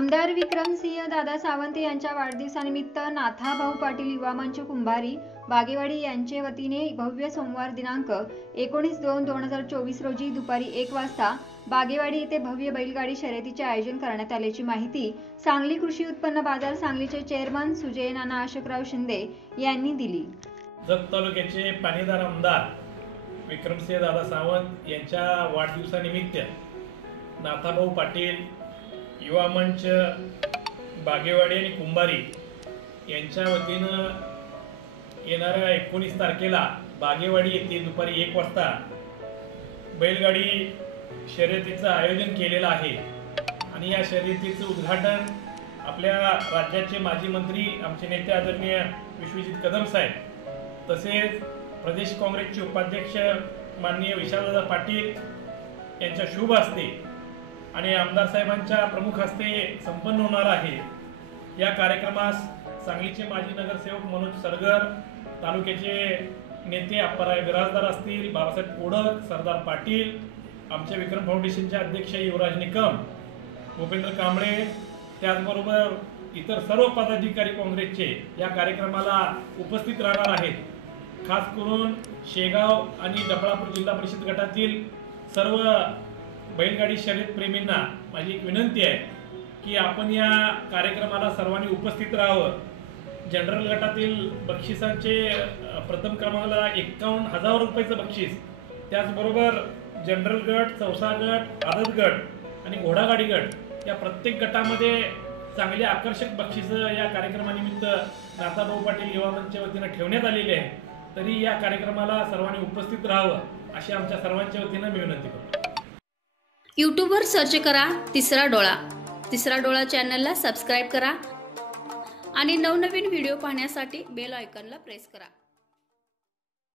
आमदार विक्रमसिंह दादा सावंत यांच्या वाढदिवसानिमित्त नाथाभाऊ पाटील युवा मंच कुंभारी बागेवाडी यांच्या वतीने भव्य सोमवार दिनांक 19/2/2024 रोजी दुपारी 1 वाजता बागेवाडी येथे भव्य बैलगाडी शर्यतीचे आयोजन करण्यात आल्याची माहिती सांगली कृषी उत्पन्न बाजार सांगलीचे चेअरमन सुजय नाना अशोकराव शिंदे यांनी दिली। जत तालुक्याचे पाणीदार आमदार विक्रमसिंह दादा सावंत यांच्या वाढदिवसानिमित्त नाथाभाऊ पाटील युवा मंच बागेवाडी आणि कुंभारी यांच्या वतीनं येणाऱ्या 19 तारखेला बागेवाडी येथे दुपारी 1 वाजता बैलगाडी शर्यतीचं आयोजन केलेलं आहे आणि या शर्यतीचं उद्घाटन आपल्या राज्याचे माजी मंत्री आमचे नेते आदरणीय विश्वजित कदम साहेब तसेच प्रदेश काँग्रेसचे उपाध्यक्ष माननीय विशालदादा पाटील यांच्या शुभ हस्ते आणि आमदार साहेबांच्या प्रमुख हस्ते संपन्न होणार आहे। या कार्यक्रमास सांगलीचे माजी नगरसेवक मनोज सरगर, तालुक्याचे नेते अप्पाराय बिराजदार असतील, बाबासाहेब कोडक, सरदार पाटील, आमच्या विक्रम फाउंडेशनचे अध्यक्ष युवराज निकम, भूपेंद्र कांबळे, त्याचबरोबर इतर सर्व पदाधिकारी काँग्रेसचे या कार्यक्रमाला उपस्थित राहणार आहेत। खास करून शेगाव आणि डफळापूर जिल्हा परिषद गटातील सर्व बैलगाडी शर्यत प्रेमींना माझी एक विनंती आहे की आपण या कार्यक्रमाला सर्वांनी उपस्थित राहावं। जनरल गटातील बक्षिसांचे प्रथम क्रमांकाला 51,000 रुपयाचं बक्षीस, त्याचबरोबर जनरल गट, चौसा गट, आदत गट आणि घोडागाडी गट या प्रत्येक गटामध्ये चांगले आकर्षक बक्षिसं या कार्यक्रमानिमित्त नाथाभाऊ पाटील युवा मंचच्या वतीनं ठेवण्यात आलेले आहे। तरी या कार्यक्रमाला सर्वांनी उपस्थित राहावं अशी आमच्या सर्वांच्या वतीनं मी विनंती करतो। यूट्यूबवर सर्च करा तिसरा डोळा। तिसरा डोळा चॅनलला सबस्क्राइब करा आणि नवनवीन व्हिडिओ पाहण्यासाठी बेल आयकॉनला प्रेस करा।